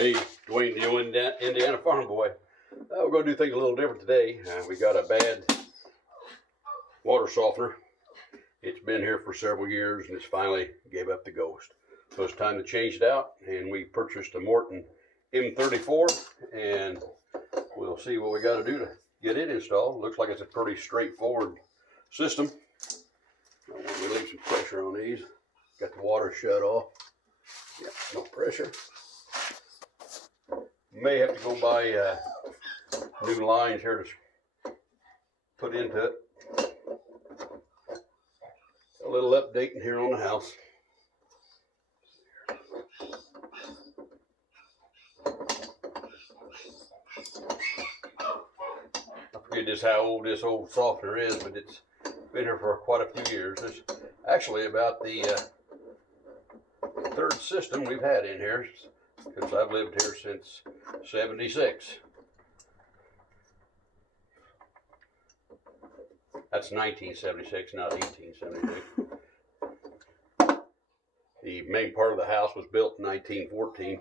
Hey, Dwayne, the old Indiana farm boy. We're going to do things a little different today. We got a bad water softener. It's been here for several years and it's finally gave up the ghost. So it's time to change it out, and we purchased a Morton M34, and we'll see what we got to do to get it installed. Looks like it's a pretty straightforward system. We leave some pressure on these. Got the water shut off. Yeah, no pressure. May have to go buy new lines here to put into it. A little updating here on the house. I forget just how old this old softener is, but it's been here for quite a few years. It's actually about the third system we've had in here since I've lived here since '76. That's 1976, not 1876. The main part of the house was built in 1914.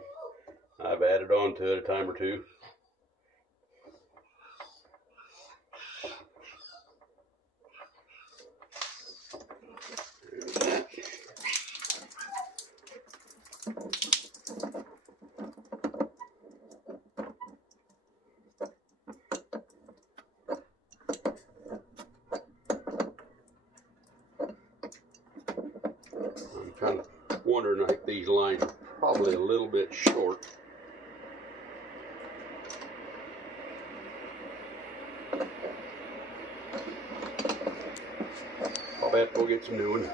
I've added on to it a time or two. I'm kind of wondering, I think these lines are probably a little bit short. I'll have to go get some new ones.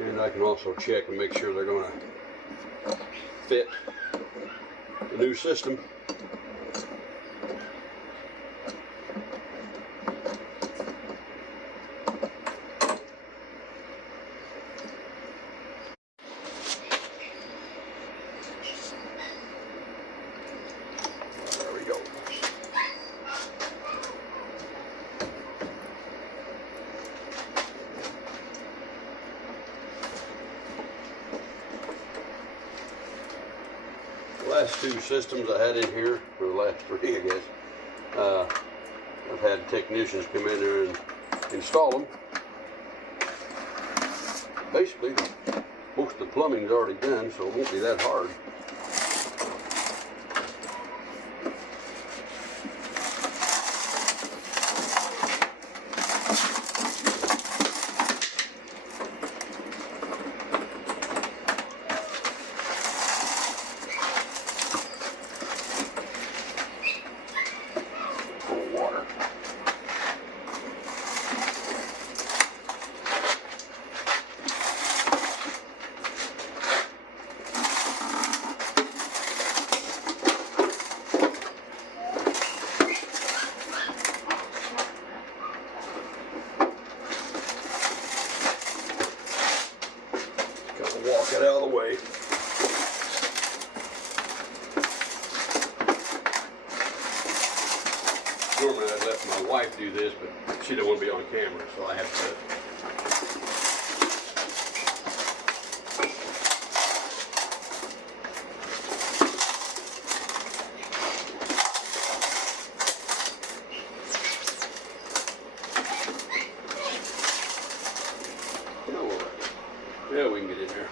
And I can also check and make sure they're going to fit the new system. Last two systems I had in here, or the last three I guess, I've had technicians come in there and install them. Basically, most of the plumbing's already done, so it won't be that hard. Walk it out of the way. Normally I'd let my wife do this, but she don't want to be on camera, so I have to. Yeah, we can get in there.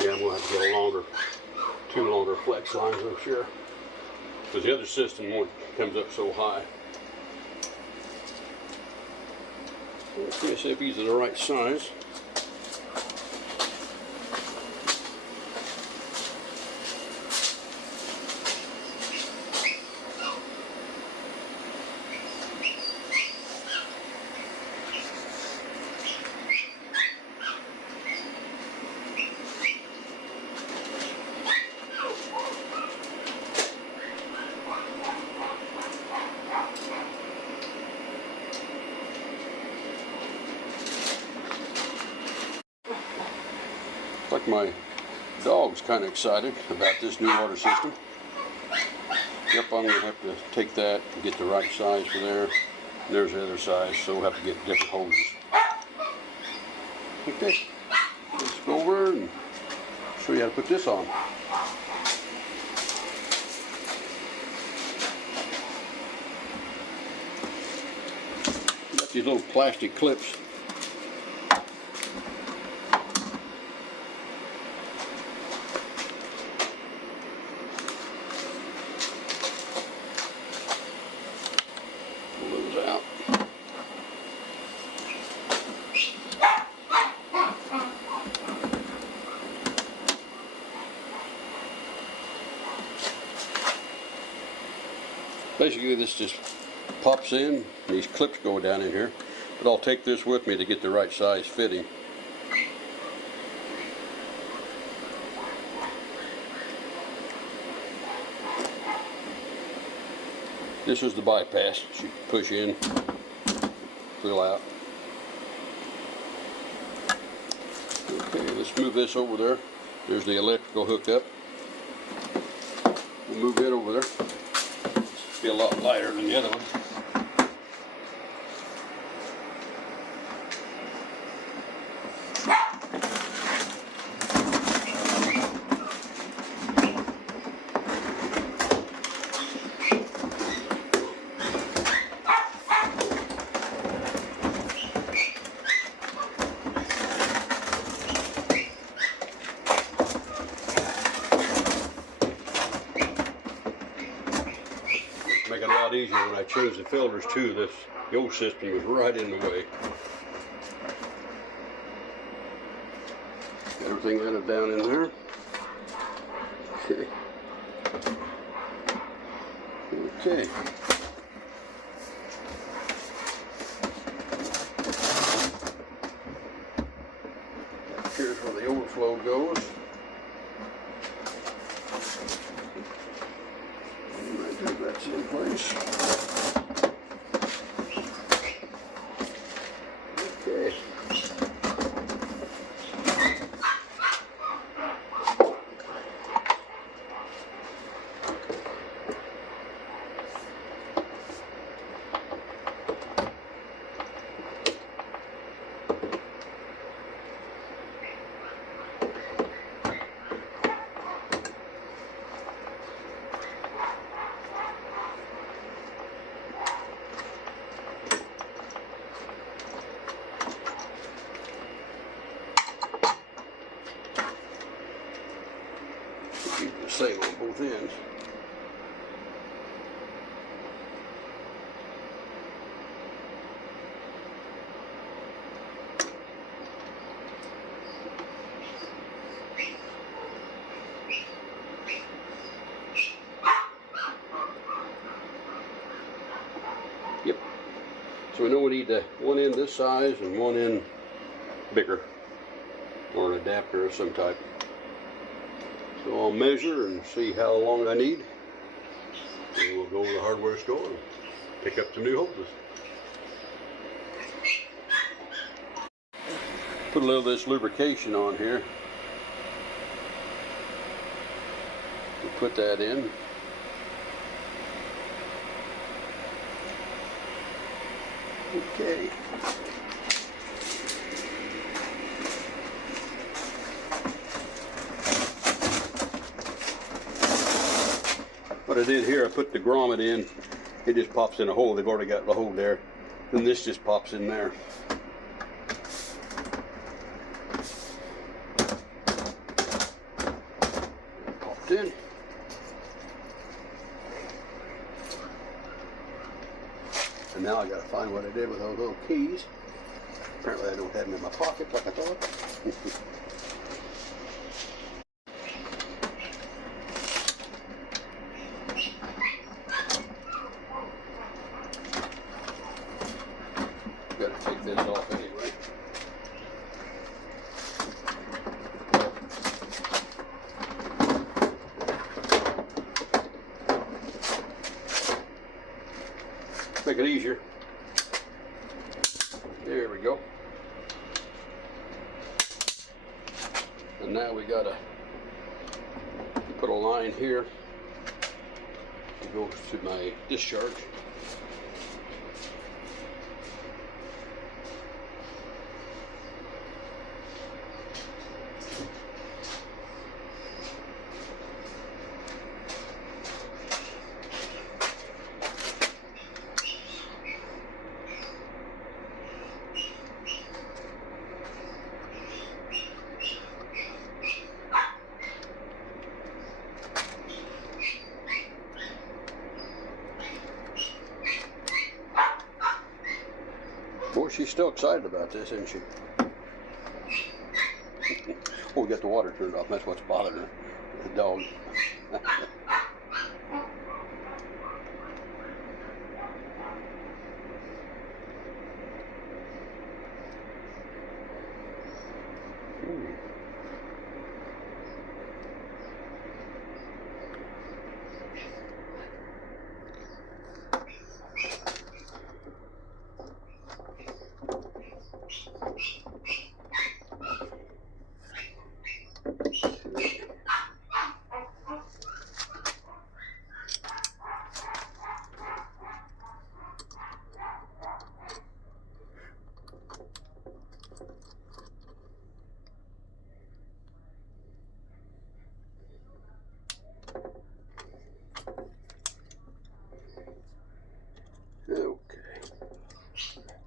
Yeah, I'm going to have to get two longer flex lines, I'm sure, because the other system one comes up so high. Let's see if these are the right size. my dog's kind of excited about this new water system. Yep, I'm going to have to take that and get the right size for there. And there's the other size, so we'll have to get different hoses. Okay, let's go over and show you how to put this on. Got these little plastic clips. Basically, this just pops in, and these clips go down in here, but I'll take this with me to get the right size fitting. This is the bypass. You push in, fill out. Okay, let's move this over there. There's the electrical hookup. We'll move it over there. Be a lot lighter than the other one. Make it a lot easier when I change the filters too. The old system was right in the way. Got everything laid down in there. Okay. Okay. Here's where the overflow goes. That's in place. Okay. Keep the same on both ends. Yep. So we know we need one end this size and one end bigger, or an adapter of some type. So I'll measure and see how long I need. And we'll go to the hardware store and pick up some new hoses. Put a little of this lubrication on here. We'll put that in. Okay. What I did here, I put the grommet in. It just pops in a hole. They've already got the hole there. Then this just pops in there. Popped in. And now I gotta find what I did with those little keys. Apparently I don't have them in my pocket like I thought. Gotta take this off anyway. Make it easier. There we go. And now we gotta put a line here to go to my discharge. Boy, she's still excited about this, isn't she? Oh, we got the water turned off. That's what's bothering her. The dog.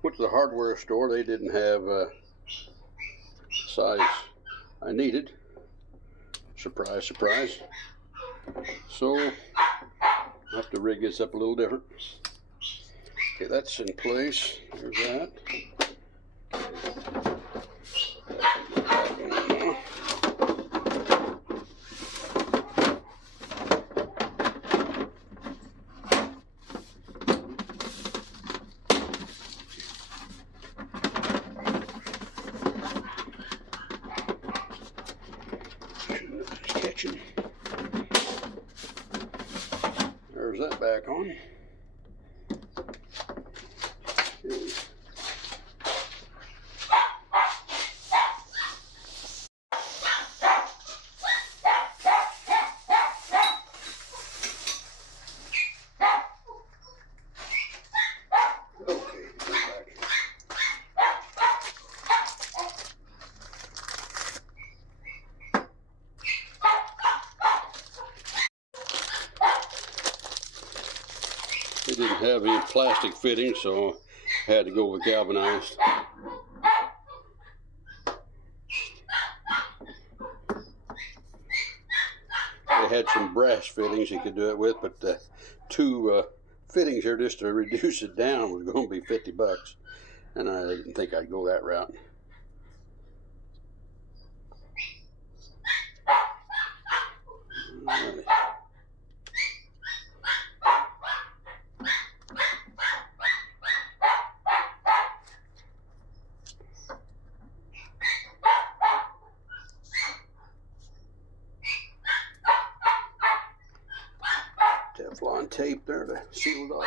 Went to the hardware store. They didn't have size I needed. Surprise, surprise. So I have to rig this up a little different. Okay, that's in place. There's that. There's that back on. They didn't have any plastic fitting, so I had to go with galvanized. They had some brass fittings you could do it with, but the two fittings here just to reduce it down was going to be $50, and I didn't think I'd go that route. All right. Teflon tape there to seal it up.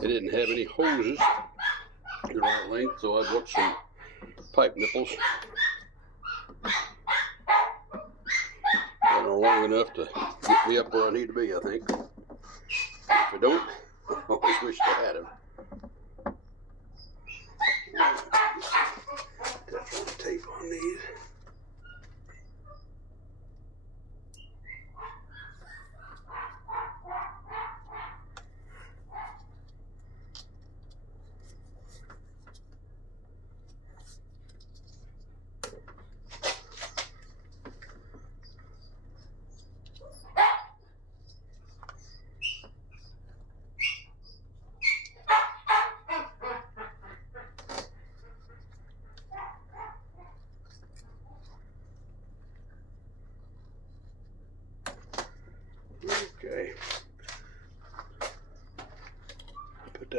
They didn't have any hoses the right length, so I bought some pipe nipples that are long enough to get me up where I need to be, I think. If I don't, I always wish I had them. Teflon tape on these.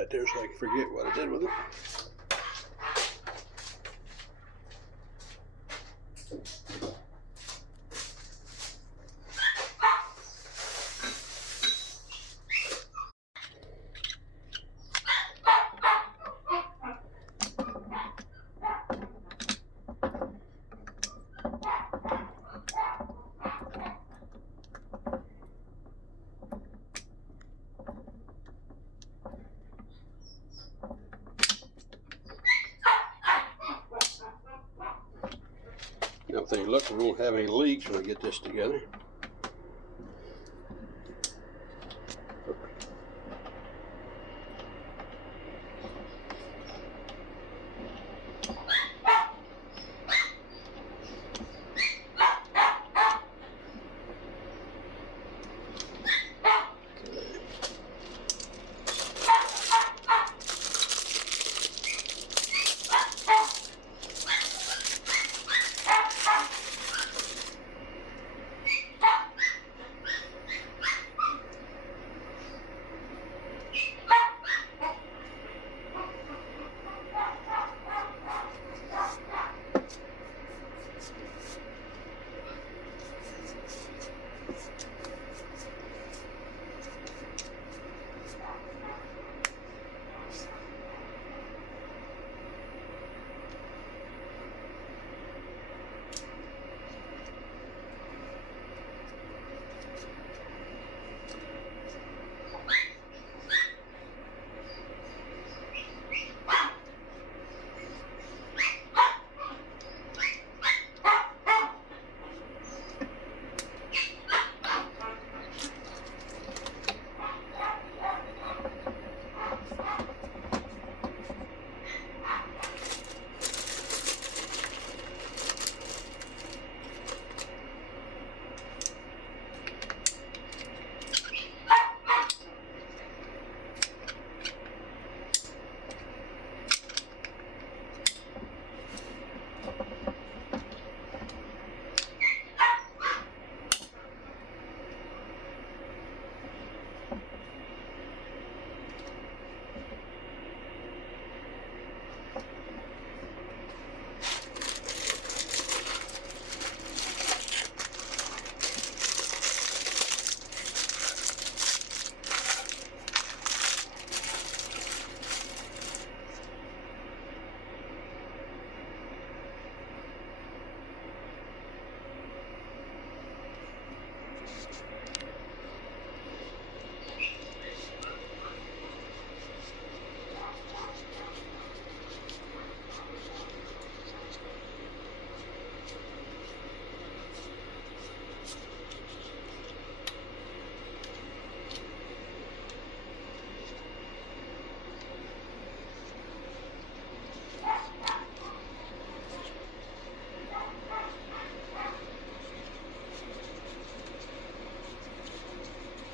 that there so I can forget what I did with it. Now, if they look, we won't have any leaks when we get this together.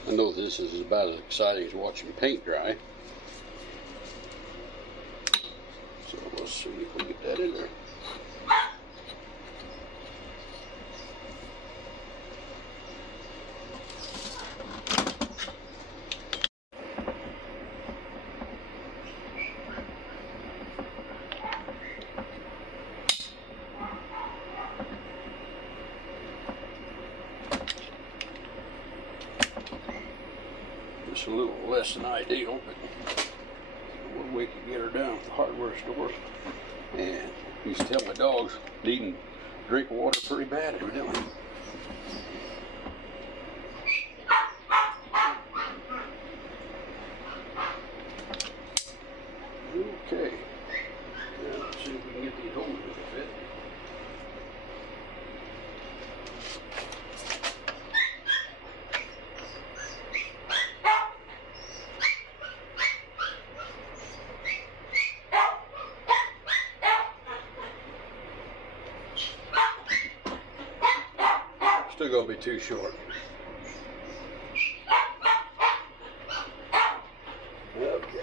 I know this is about as exciting as watching paint dry. So let's see if we get that in there. Just a little less than ideal, but we can get her done at the hardware stores. And I used to tell my dogs needing drink water pretty bad, evidently. Okay, now let's see if we can get these holes to fit. Still gonna be too short. Okay.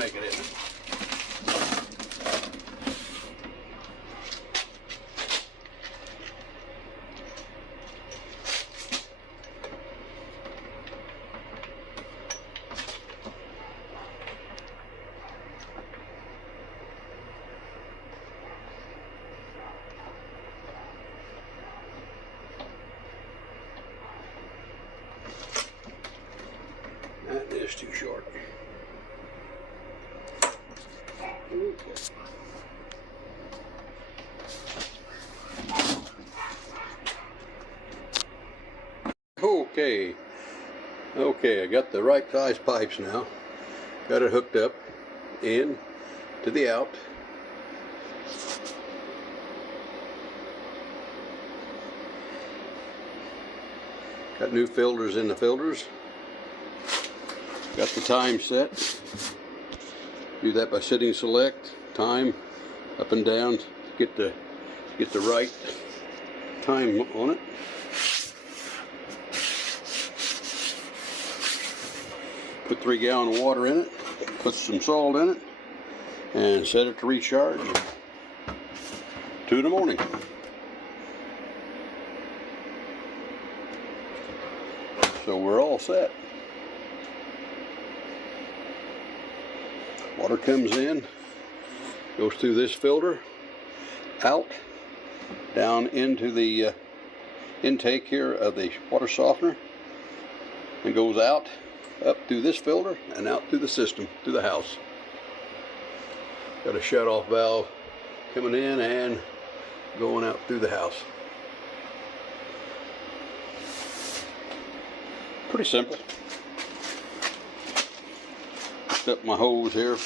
make it, isn't it? That is too short. Okay. Okay, I got the right size pipes now. Got it hooked up in to the out. Got new filters in the filters. Got the time set. Do that by sitting select, time, up and down, get the right time on it. Put 3 gallons of water in it, put some salt in it, and set it to recharge 2 in the morning. So we're all set. Water comes in, goes through this filter, out, down into the intake here of the water softener, and goes out, up through this filter, and out through the system, through the house. Got a shut-off valve coming in and going out through the house. Pretty simple. Hooked up my hose here,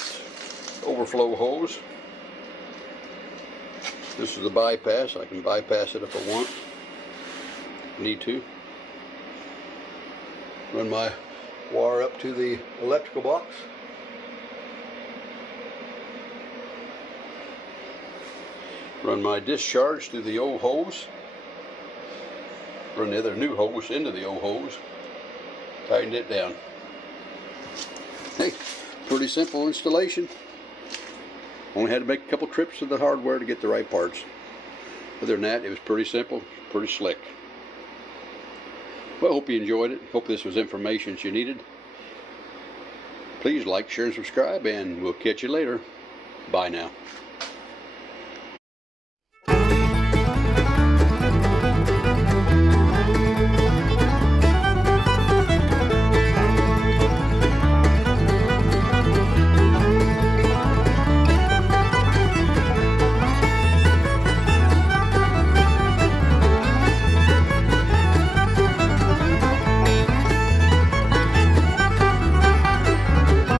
overflow hose. This is the bypass. I can bypass it if I want, need to. Run my wire up to the electrical box. Run my discharge through the old hose. Run the other new hose into the old hose. Tightened it down. Hey, pretty simple installation. Only had to make a couple trips to the hardware to get the right parts. Other than that, it was pretty simple, pretty slick. Well, hope you enjoyed it. Hope this was information you needed. Please like, share, and subscribe, and we'll catch you later. Bye now.